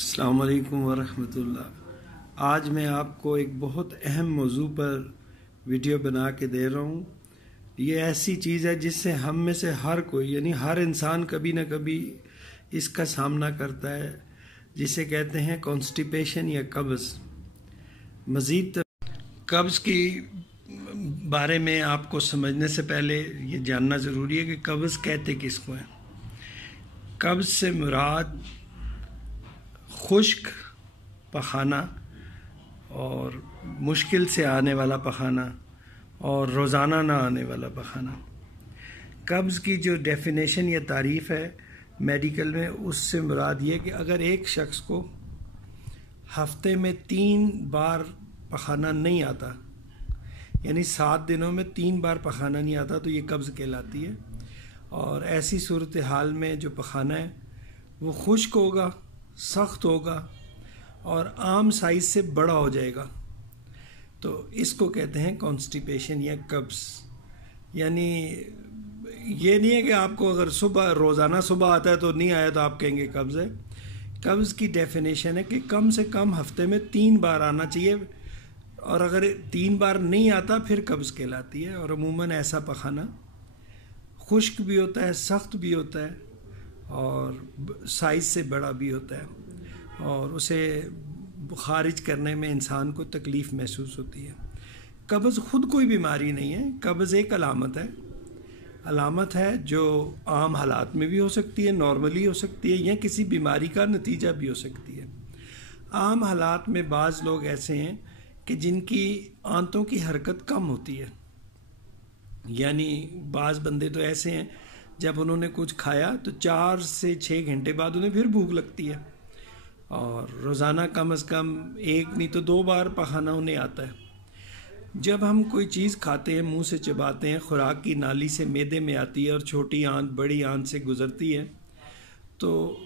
السلام علیکم ورحمۃ اللہ۔ آج میں آپ کو ایک بہت اہم موضوع پر ویڈیو بنا کے دے رہا ہوں۔ یہ ایسی چیز ہے جس سے ہم میں سے ہر کوئی یعنی ہر انسان کبھی نہ کبھی اس کا سامنا کرتا ہے، جسے کہتے ہیں کانسٹیپیشن یا قبض۔ مزید قبض کی بارے میں آپ کو سمجھنے سے پہلے یہ جاننا ضروری ہے کہ قبض کہتے کس کو ہیں۔ قبض سے مراد خشک پخانہ اور مشکل سے آنے والا پخانہ اور روزانہ نہ آنے والا پخانہ۔ قبض کی جو ڈیفینیشن یا تعریف ہے میڈیکل میں، اس سے مراد یہ کہ اگر ایک شخص کو ہفتے میں 3 بار پخانہ نہیں آتا، یعنی 7 دنوں میں 3 بار پخانہ نہیں آتا، تو یہ قبض کہلاتی ہے۔ اور ایسی صورتحال میں جو پخانہ ہے وہ خشک ہوگا، سخت ہوگا اور عام سائز سے بڑا ہو جائے گا، تو اس کو کہتے ہیں کانسٹیپیشن یا قبض۔ یعنی یہ نہیں ہے کہ آپ کو اگر روزانہ صبح آتا ہے تو نہیں آیا تو آپ کہیں گے قبض ہے۔ قبض کی ڈیفینیشن ہے کہ کم سے کم ہفتے میں 3 بار آنا چاہیے، اور اگر 3 بار نہیں آتا پھر قبض کہلاتی ہے۔ اور عموماً ایسا پخانہ خشک بھی ہوتا ہے، سخت بھی ہوتا ہے اور سائز سے بڑا بھی ہوتا ہے، اور اسے خارج کرنے میں انسان کو تکلیف محسوس ہوتی ہے۔ قبض خود کوئی بیماری نہیں ہے، قبض ایک علامت ہے جو عام حالات میں بھی ہو سکتی ہے، نارملی ہو سکتی ہے، یا کسی بیماری کا نتیجہ بھی ہو سکتی ہے۔ عام حالات میں بعض لوگ ایسے ہیں کہ جن کی آنتوں کی حرکت کم ہوتی ہے، یعنی بعض بندے تو ایسے ہیں جب انہوں نے کچھ کھایا تو 4 سے 6 گھنٹے بعد انہیں پھر بھوک لگتی ہے، اور روزانہ کم از کم 1 نہیں تو 2 بار پخانہ انہیں آتا ہے۔ جب ہم کوئی چیز کھاتے ہیں، منہ سے چباتے ہیں، خوراک کی نالی سے معدے میں آتی ہے اور چھوٹی آنت بڑی آنت سے گزرتی ہے، تو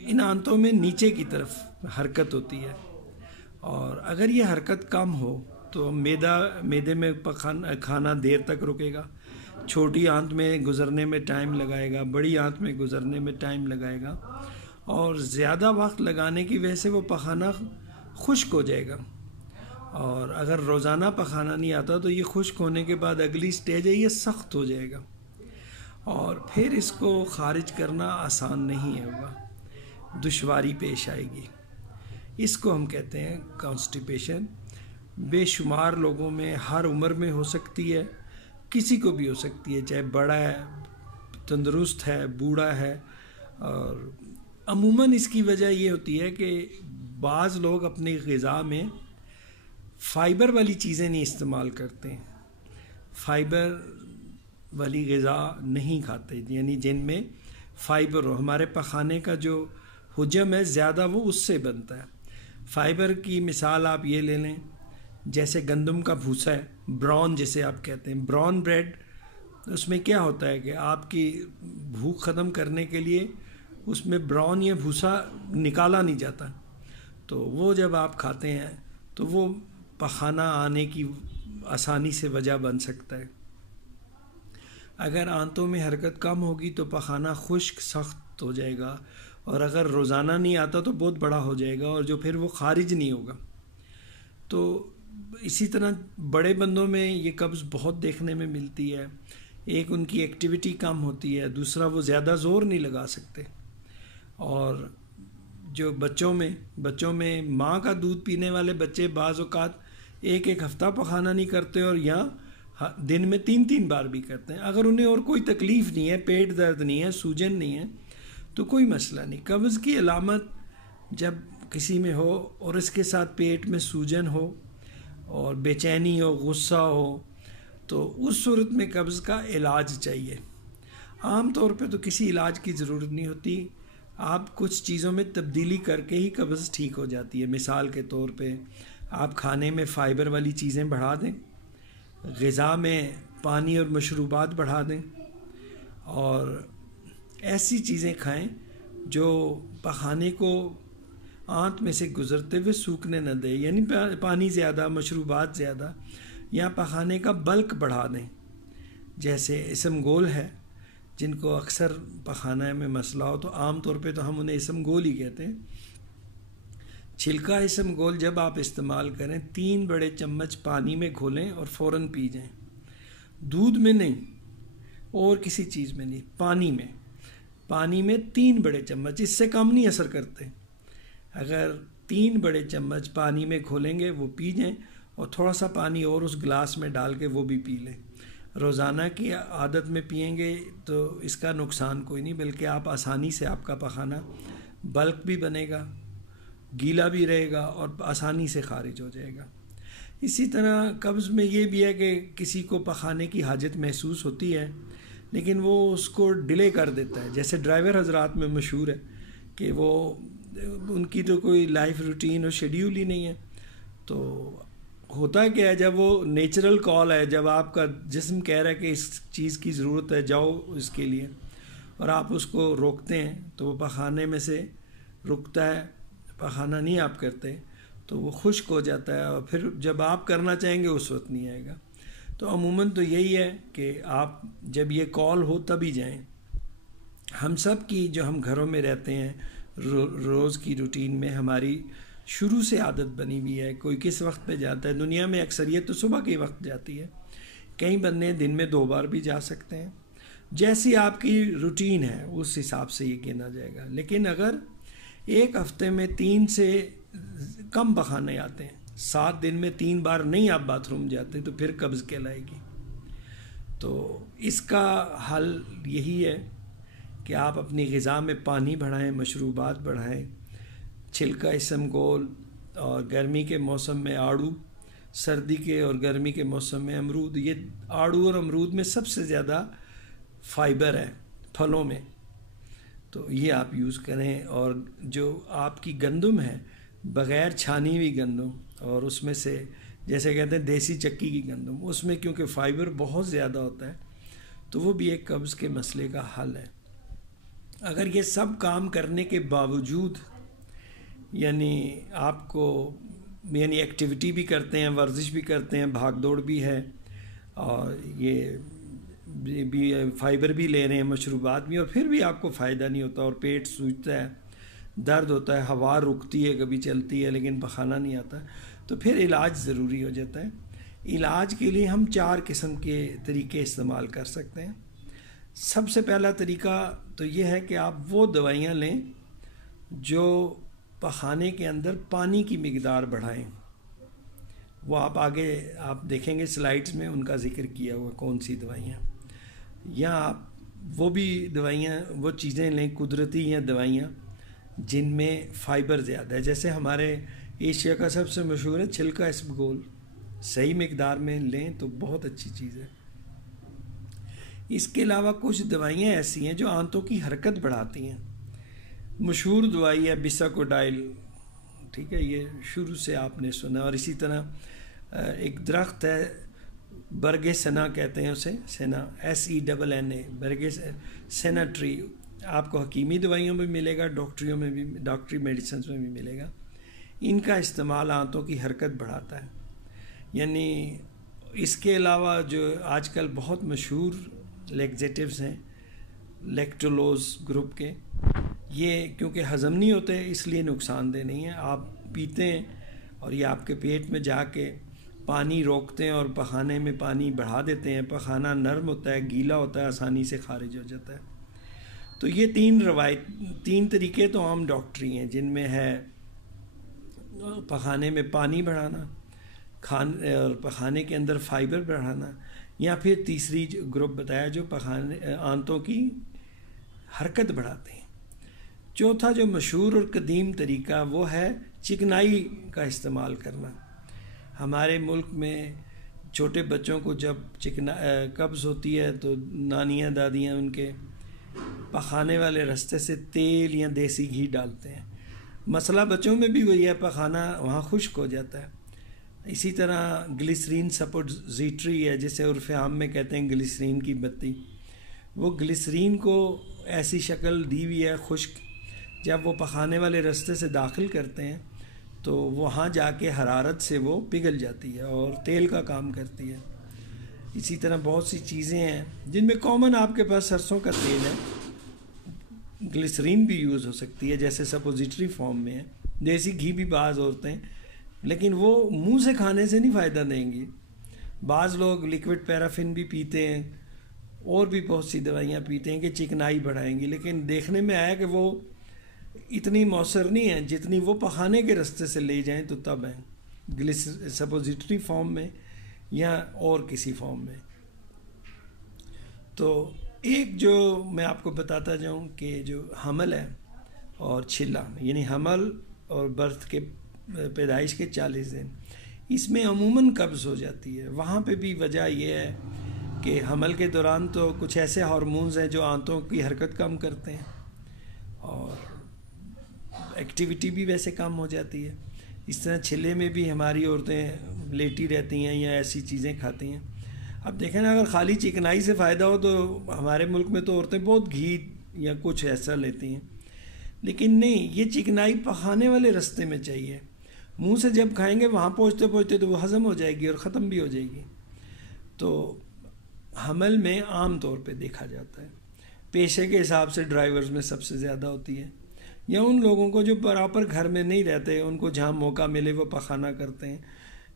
ان آنتوں میں نیچے کی طرف حرکت ہوتی ہے، اور اگر یہ حرکت کم ہو تو معدے میں کھانا دیر تک رکے گا، چھوٹی آنت میں گزرنے میں ٹائم لگائے گا، بڑی آنت میں گزرنے میں ٹائم لگائے گا، اور زیادہ وقت لگانے کی وجہ سے وہ پخانہ خشک ہو جائے گا۔ اور اگر روزانہ پخانہ نہیں آتا تو یہ خشک ہونے کے بعد اگلی سٹیج ہے، یہ سخت ہو جائے گا، اور پھر اس کو خارج کرنا آسان نہیں ہوگا، دشواری پیش آئے گی۔ اس کو ہم کہتے ہیں کانسٹیپیشن۔ بے شمار لوگوں میں ہر عمر میں ہو سکتی ہے، کسی کو بھی ہو سکتی ہے، چاہے بڑا ہے، تندرست ہے، بوڑھا ہے۔ اور عموماً اس کی وجہ یہ ہوتی ہے کہ بعض لوگ اپنی غذا میں فائبر والی چیزیں نہیں استعمال کرتے، فائبر والی غذا نہیں کھاتے، یعنی جن میں فائبر ہو۔ ہمارے پخانے کا جو حجم ہے زیادہ وہ اس سے بنتا ہے۔ فائبر کی مثال آپ یہ لے لیں، جیسے گندم کا بھوسا ہے، براؤن جسے آپ کہتے ہیں، براؤن بریڈ، اس میں کیا ہوتا ہے کہ آپ کی بھوک ختم کرنے کے لیے اس میں براؤن یا بھوسا نکالا نہیں جاتا، تو وہ جب آپ کھاتے ہیں تو وہ پخانہ آنے کی آسانی سے وجہ بن سکتا ہے۔ اگر آنتوں میں حرکت کم ہوگی تو پخانہ خشک سخت ہو جائے گا، اور اگر روزانہ نہیں آتا تو بہت بڑا ہو جائے گا، اور جو پھر وہ خارج نہیں ہوگا۔ تو اسی طرح بڑے بندوں میں یہ قبض بہت دیکھنے میں ملتی ہے۔ ایک ان کی ایکٹیویٹی کم ہوتی ہے، دوسرا وہ زیادہ زور نہیں لگا سکتے۔ اور جو بچوں میں ماں کا دودھ پینے والے بچے بعض اوقات 1 ہفتہ پخانہ نہیں کرتے، اور یہاں دن میں 3 بار بھی کرتے ہیں۔ اگر انہیں اور کوئی تکلیف نہیں ہے، پیٹ درد نہیں ہے، سوجن نہیں ہے، تو کوئی مسئلہ نہیں۔ قبض کی علامت جب کسی میں ہو اور اس کے ساتھ پیٹ میں سوجن ہو اور بے چینی ہو، غصہ ہو، تو اس صورت میں قبض کا علاج چاہیے۔ عام طور پہ تو کسی علاج کی ضرورت نہیں ہوتی، آپ کچھ چیزوں میں تبدیلی کر کے ہی قبض ٹھیک ہو جاتی ہے۔ مثال کے طور پہ آپ کھانے میں فائبر والی چیزیں بڑھا دیں، غذا میں پانی اور مشروبات بڑھا دیں، اور ایسی چیزیں کھائیں جو پخانے کو آنت میں سے گزرتے ہوئے سوکھنے نہ دے، یعنی پانی زیادہ، مشروبات زیادہ، یا پخانے کا بلک بڑھا دیں۔ جیسے اسم گول ہے، جن کو اکثر پخانے میں مسئلہ ہو تو عام طور پہ تو ہم انہیں اسم گول ہی کہتے ہیں، چھلکا اسمگول جب آپ استعمال کریں 3 بڑے چمچ پانی میں گھولیں اور فوراً پی جائیں. دودھ میں نہیں اور کسی چیز میں نہیں، پانی میں 3 بڑے چمچ، اس سے کم نہیں اثر کرتے. اگر 3 بڑے چمچ پانی میں گھولیں گے وہ پی جائیں، اور تھوڑا سا پانی اور اس گلاس میں ڈال کے وہ بھی پی لیں. روزانہ کی عادت میں پئیں گے تو اس کا نقصان کوئی نہیں، بلکہ آپ آسانی سے آپ کا پخانہ بلک بھی بنے گا، گیلا بھی رہے گا اور آسانی سے خارج ہو جائے گا. اسی طرح قبض میں یہ بھی ہے کہ کسی کو پخانے کی حاجت محسوس ہوتی ہے لیکن وہ اس کو ڈیلے کر دیتا ہے. جیسے ڈرائیور حضرات میں مشہور ہے کہ وہ ان کی تو کوئی لائف روٹین اور شیڈیول ہی نہیں ہے. تو ہوتا کیا ہے، جب وہ نیچرل کال ہے، جب آپ کا جسم کہہ رہا ہے کہ اس چیز کی ضرورت ہے، جاؤ اس کے لیے، اور آپ اس کو روکتے ہیں تو وہ پخانے میں سے رکتا ہے، پخانہ نہیں آپ کرتے تو وہ خشک ہو جاتا ہے، اور پھر جب آپ کرنا چاہیں گے اس وقت نہیں آئے گا. تو عموماً تو یہی ہے کہ آپ جب یہ کال ہو تبھی جائیں. ہم سب کی جو ہم گھروں میں رہتے ہیں روز کی روٹین میں ہماری شروع سے عادت بنی ہوئی ہے، کوئی کس وقت پہ جاتا ہے. دنیا میں اکثریت تو صبح کے وقت جاتی ہے، کئی بندے دن میں 2 بار بھی جا سکتے ہیں. جیسی آپ کی روٹین ہے اس حساب سے یہ گنا جائے گا. لیکن اگر ایک ہفتے میں 3 سے کم پخانے آتے ہیں، 7 دن میں 3 بار نہیں آپ باتھ روم جاتے تو پھر قبض کہلائے گی. تو اس کا حل یہی ہے کہ آپ اپنی غذا میں پانی بڑھائیں، مشروبات بڑھائیں، چھلکا اسمگول، اور گرمی کے موسم میں آڑو، سردی کے اور گرمی کے موسم میں امرود. یہ آڑو اور امرود میں سب سے زیادہ فائبر ہے پھلوں میں، تو یہ آپ یوز کریں. اور جو آپ کی گندم ہے بغیر چھانی ہوئی گندم، اور اس میں سے جیسے کہتے ہیں دیسی چکی کی گندم، اس میں کیونکہ فائبر بہت زیادہ ہوتا ہے تو وہ بھی ایک قبض کے مسئلے کا حل ہے. اگر یہ سب کام کرنے کے باوجود یعنی آپ کو ایکٹیویٹی بھی کرتے ہیں، ورزش بھی کرتے ہیں، بھاگ دوڑ بھی ہے، اور یہ بھی فائبر بھی لے رہے ہیں، مشروبات بھی، اور پھر بھی آپ کو فائدہ نہیں ہوتا اور پیٹ سوجتا ہے، درد ہوتا ہے، ہوا رکتی ہے، کبھی چلتی ہے لیکن پخانہ نہیں آتا، تو پھر علاج ضروری ہو جاتا ہے. علاج کے لیے ہم 4 قسم کے طریقے استعمال کر سکتے ہیں. سب سے پہلا طریقہ تو یہ ہے کہ آپ وہ دوائیاں لیں جو پخانے کے اندر پانی کی مقدار بڑھائیں. وہ آپ آگے آپ دیکھیں گے سلائڈز میں ان کا ذکر کیا ہوا کون سی دوائیاں. یا آپ وہ بھی دوائیاں، وہ چیزیں لیں قدرتی یا دوائیاں جن میں فائبر زیادہ ہے. جیسے ہمارے ایشیا کا سب سے مشہور ہے چھلکا اسمگول، صحیح مقدار میں لیں تو بہت اچھی چیز ہے. اس کے علاوہ کچھ دوائیاں ایسی ہیں جو آنتوں کی حرکت بڑھاتی ہیں. مشہور دوائی ہے بیساکوڈائل، ٹھیک ہے، یہ شروع سے آپ نے سنا. اور اسی طرح ایک درخت ہے برگ سنا کہتے ہیں اسے، سنا SENNA، برگ سنا ٹری، آپ کو حکیمی دوائیوں میں ملے گا، ڈاکٹریوں میں بھی، ڈاکٹری میڈیسنز میں بھی ملے گا. ان کا استعمال آنتوں کی حرکت بڑھاتا ہے. یعنی اس کے علاوہ جو آج کل بہت مشہور لیگزیٹیوز ہیں لیکٹولوز گروپ کے، یہ کیونکہ ہضم نہیں ہوتے اس لیے نقصان دہ نہیں ہیں. آپ پیتے ہیں اور یہ آپ کے پیٹ میں جا کے پانی روکتے ہیں اور پخانے میں پانی بڑھا دیتے ہیں، پخانہ نرم ہوتا ہے، گیلا ہوتا ہے، آسانی سے خارج ہو جاتا ہے. تو یہ 3 طریقے تو عام ڈاکٹری ہیں جن میں ہے پخانے میں پانی بڑھانا، اور پخانے کے اندر فائبر بڑھانا، یا پھر تیسری گروپ بتایا جو پخانے آنتوں کی حرکت بڑھاتے ہیں. چوتھا جو مشہور اور قدیم طریقہ وہ ہے چکنائی کا استعمال کرنا. ہمارے ملک میں چھوٹے بچوں کو جب قبض ہوتی ہے تو نانیاں دادیاں ان کے پخانے والے رستے سے تیل یا دیسی گھی ڈالتے ہیں. مسئلہ بچوں میں بھی وہی ہے، پخانہ وہاں خشک ہو جاتا ہے. اسی طرح گلیسرین سپوزیٹری ہے جسے عرف عام میں کہتے ہیں گلیسرین کی بتی. وہ گلیسرین کو ایسی شکل دی ہوئی ہے خشک، جب وہ پخانے والے رستے سے داخل کرتے ہیں تو وہاں جا کے حرارت سے وہ پگھل جاتی ہے اور تیل کا کام کرتی ہے. اسی طرح بہت سی چیزیں ہیں جن میں کامن آپ کے پاس سرسوں کا تیل ہے، گلیسرین بھی یوز ہو سکتی ہے جیسے سپوزیٹری فارم میں ہے، دیسی گھی بھی بعض عورتیں، لیکن وہ منہ سے کھانے سے نہیں فائدہ دیں گی. بعض لوگ لیکوڈ پیرافن بھی پیتے ہیں اور بھی بہت سی دوائیاں پیتے ہیں کہ چکنائی بڑھائیں گی، لیکن دیکھنے میں آیا کہ وہ اتنی مؤثر نہیں ہیں جتنی وہ پخانے کے رستے سے لے جائیں تو تب ہیں، سپوزیٹری فارم میں یا اور کسی فارم میں. تو ایک جو میں آپ کو بتاتا جاؤں کہ جو حمل ہے اور چھلا، یعنی حمل اور برتھ کے پیدائش کے 40 دن، اس میں عموماً قبض ہو جاتی ہے. وہاں پہ بھی وجہ یہ ہے کہ حمل کے دوران تو کچھ ایسے ہارمونز ہیں جو آنتوں کی حرکت کم کرتے ہیں اور ایکٹیویٹی بھی ویسے کم ہو جاتی ہے. اس طرح چھلے میں بھی ہماری عورتیں لیٹی رہتی ہیں یا ایسی چیزیں کھاتی ہیں. اب دیکھیں نا، اگر خالی چکنائی سے فائدہ ہو تو ہمارے ملک میں تو عورتیں بہت گھی یا کچھ ایسا لیتی ہیں، لیکن نہیں، یہ چکنائی پخانے والے رستے میں چاہیے. منہ سے جب کھائیں گے وہاں پہنچتے پہنچتے تو وہ ہضم ہو جائے گی اور ختم بھی ہو جائے گی. تو حمل میں عام طور پہ دیکھا جاتا ہے، پیشے کے حساب سے ڈرائیورز میں سب سے زیادہ ہوتی ہے، یا ان لوگوں کو جو پراپر گھر میں نہیں رہتے، ان کو جہاں موقع ملے وہ پخانہ کرتے ہیں.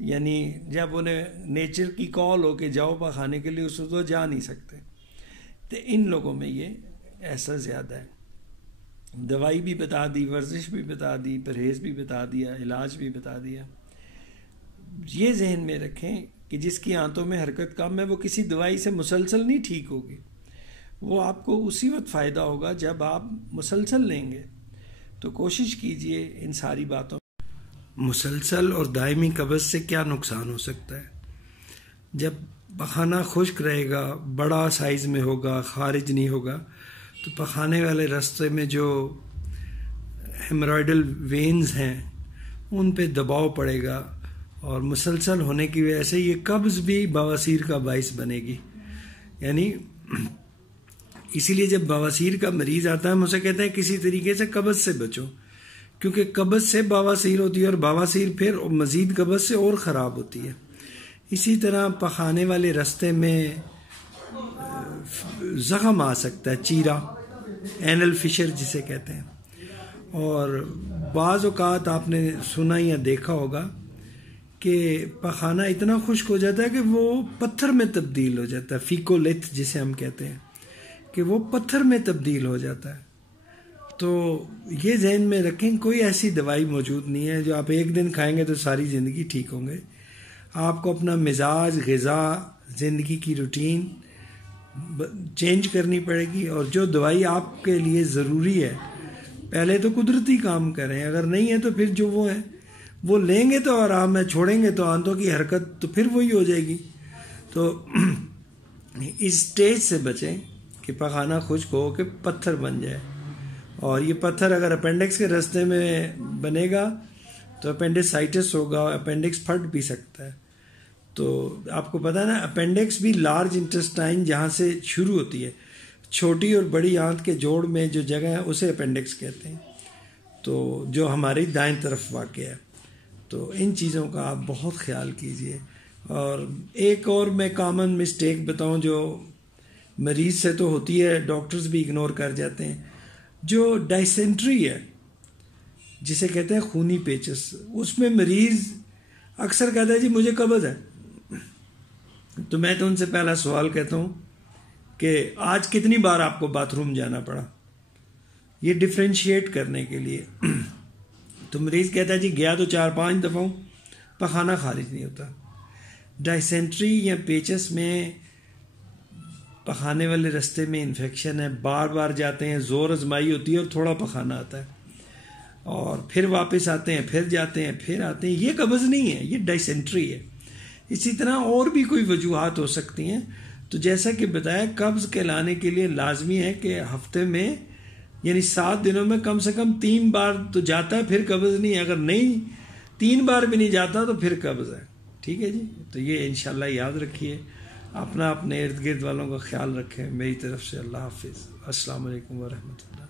یعنی جب انہیں نیچر کی کال ہو کہ جاؤ پخانے کے لیے، اس وقت وہ جا نہیں سکتے، تو ان لوگوں میں یہ ایسا زیادہ ہے. دوائی بھی بتا دی، ورزش بھی بتا دی، پرہیز بھی بتا دیا، علاج بھی بتا دیا. یہ ذہن میں رکھیں کہ جس کی آنتوں میں حرکت کم ہے وہ کسی دوائی سے مسلسل نہیں ٹھیک ہوگی، وہ آپ کو اسی وقت فائدہ ہوگا جب آپ مسلسل لیں گے. تو کوشش کیجئے ان ساری باتوں. مسلسل اور دائمی قبض سے کیا نقصان ہو سکتا ہے؟ جب پخانہ خشک رہے گا، بڑا سائز میں ہوگا، خارج نہیں ہوگا، تو پخانے والے راستے میں جو ہیمرائڈل وینز ہیں ان پہ دباؤ پڑے گا، اور مسلسل ہونے کی وجہ سے یہ قبض بھی بواسیر کا باعث بنے گی. یعنی اسی لیے جب بواسیر کا مریض آتا ہے ہم اسے کہتے ہیں کسی طریقے سے قبض سے بچو، کیونکہ قبض سے بواسیر ہوتی ہے اور بواسیر پھر مزید قبض سے اور خراب ہوتی ہے. اسی طرح پخانے والے راستے میں زخم آ سکتا ہے، چیرا، اینل فشر جسے کہتے ہیں. اور بعض اوقات آپ نے سنا یا دیکھا ہوگا کہ پخانہ اتنا خشک ہو جاتا ہے کہ وہ پتھر میں تبدیل ہو جاتا ہے، فیکولتھ جسے ہم کہتے ہیں، کہ وہ پتھر میں تبدیل ہو جاتا ہے. تو یہ ذہن میں رکھیں، کوئی ایسی دوائی موجود نہیں ہے جو آپ ایک دن کھائیں گے تو ساری زندگی ٹھیک ہوں گے. آپ کو اپنا مزاج، غذا، زندگی کی روٹین چینج کرنی پڑے گی، اور جو دوائی آپ کے لیے ضروری ہے پہلے تو قدرتی کام کریں، اگر نہیں ہے تو پھر جو وہ ہے وہ لیں گے تو آرام ہے، چھوڑیں گے تو آنتوں کی حرکت تو پھر وہی ہو جائے گی. تو اس سٹیج سے بچیں کہ پخانہ خشک ہو کہ پتھر بن جائے. اور یہ پتھر اگر اپینڈکس کے راستے میں بنے گا تو اپینڈیسائٹس ہوگا، اپینڈکس پھٹ بھی سکتا ہے. تو آپ کو پتہ ہے نا، اپینڈکس بھی لارج انٹسٹائن جہاں سے شروع ہوتی ہے، چھوٹی اور بڑی آنت کے جوڑ میں جو جگہ ہے اسے اپینڈکس کہتے ہیں، تو جو ہماری دائیں طرف واقع ہے. تو ان چیزوں کا آپ بہت خیال کیجئے. اور ایک اور میں کامن مسٹیک بتاؤں جو مریض سے تو ہوتی ہے، ڈاکٹرز بھی اگنور کر جاتے ہیں، جو ڈائسینٹری ہے جسے کہتے ہیں خونی پیچس، اس میں مریض اکثر کہتا ہے جی مجھے قبض ہے. تو میں تو ان سے پہلا سوال کہتا ہوں کہ آج کتنی بار آپ کو باتھ روم جانا پڑا، یہ ڈفرینشیٹ کرنے کے لیے. تو مریض کہتا ہے جی گیا تو 4-5 دفعہ ہوں، پخانہ خارج نہیں ہوتا. ڈائسینٹری یا پیچس میں پخانے والے راستے میں انفیکشن ہے، بار بار جاتے ہیں، زور آزمائی ہوتی ہے اور تھوڑا پخانہ آتا ہے، اور پھر واپس آتے ہیں، پھر جاتے ہیں، پھر آتے ہیں. یہ قبض نہیں ہے، یہ ڈائسینٹری ہے. اسی طرح اور بھی کوئی وجوہات ہو سکتی ہیں. تو جیسا کہ بتایا، قبض کے لانے کے لیے لازمی ہے کہ ہفتے میں یعنی 7 دنوں میں کم سے کم 3 بار تو جاتا ہے، پھر قبض نہیں ہے. اگر نہیں 3 بار بھی نہیں جاتا تو پھر قبض ہے. ٹھیک ہے جی. تو یہ انشاءاللہ یاد رکھیے. اپنا اپنے ارد گرد والوں کا خیال رکھیں. میری طرف سے اللہ حافظ. السلام علیکم ورحمۃ اللہ.